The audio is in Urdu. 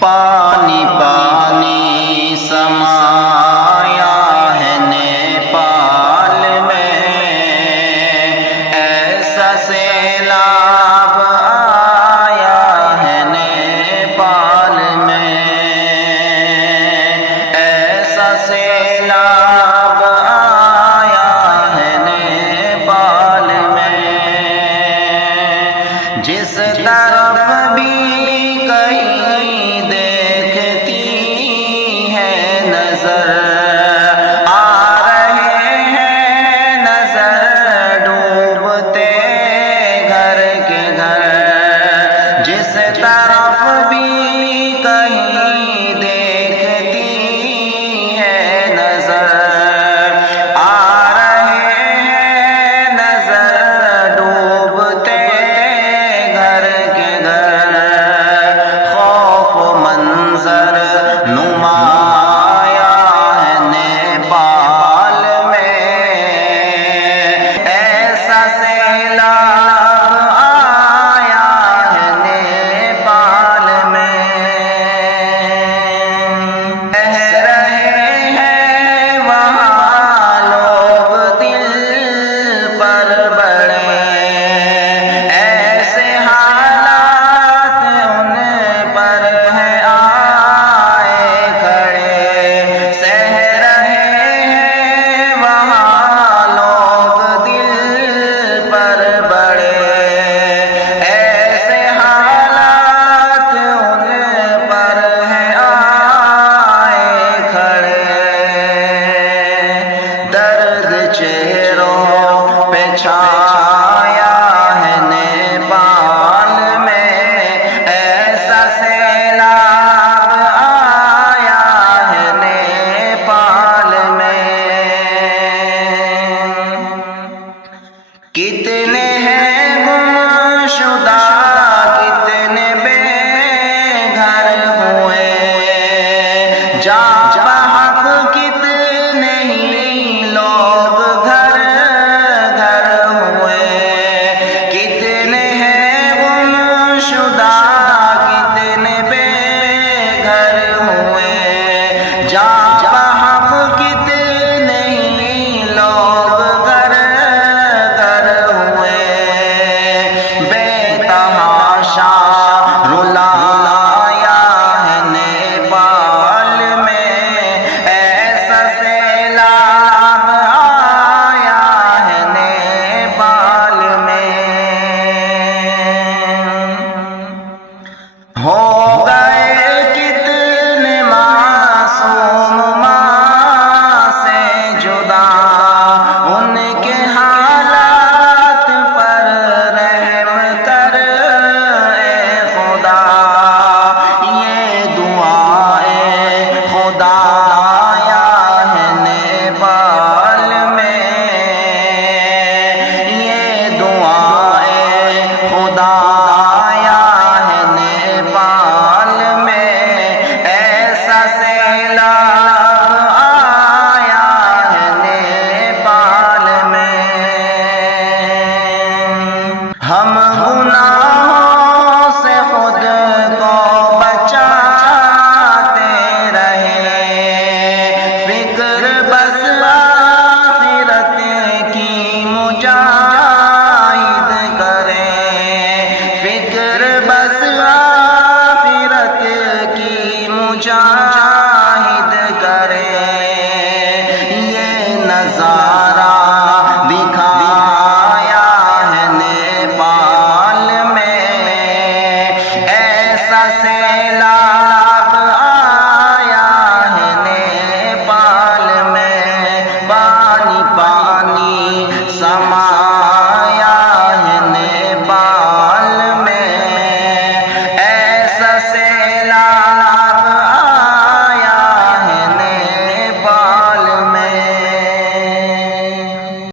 پانی پانی سمایا ہے نیپال میں، ایسا سیلاب آیا ہے نیپال میں، ایسا سیلاب آیا ہے نیپال میں، جس طرف بھی کہیں دیکھتی ہے نظر آ رہے ہیں، نظر ڈوبتے گھر کے گھر، جس طرف بھی کہیں دیکھتی ہے نظر آ رہے ہیں، نظر ڈوبتے گھر کے گھر، خوف منظر نمایا ہے نیپال میں، ایسا سیلاب آیا ہے نیپال میں، کہہ رہے ہیں وہاں لوگ دل پر بڑے، ایسے حالات ان پر ہے آئے کھڑے، سہ رہے ہیں وہاں لوگ دل پر بڑے، ایسے حالات ان پر ہے آئے کھڑے، درد چہروں پہ چھایا ہے نیپال میں، ایسا سیلاب آیا ہے نیپال میں، کتنے ہیں گمشدہ، کتنے بے گھر ہوئے، جاں بحق کتنے ہی لوگ گھر گھر ہوئے، کتنے ہیں گمشدہ، کتنے بے گھر ہوئے، جاں بحق کتنے ہی لوگ گھر گھر ہوئے، بے تحاشا رلایا ہے نیپال میں، ایسا سیلاب آیا ہے نیپال میں، ہو گئے کتنے معصوم ماں سے جدا، ان کے حالات پر رحم کر اے خدا، یہ دعائیں خدایا ہے نیپال میں، یہ دعائیں خدایا ہے نیپال میں، ایسا سیلاب آیا ہے نیپال میں، ہم گناہوں سے خود کو بچاتے رہے، فکر بس آخرت کی مجاہد کریں، فکر بس آخرت کی مجاہد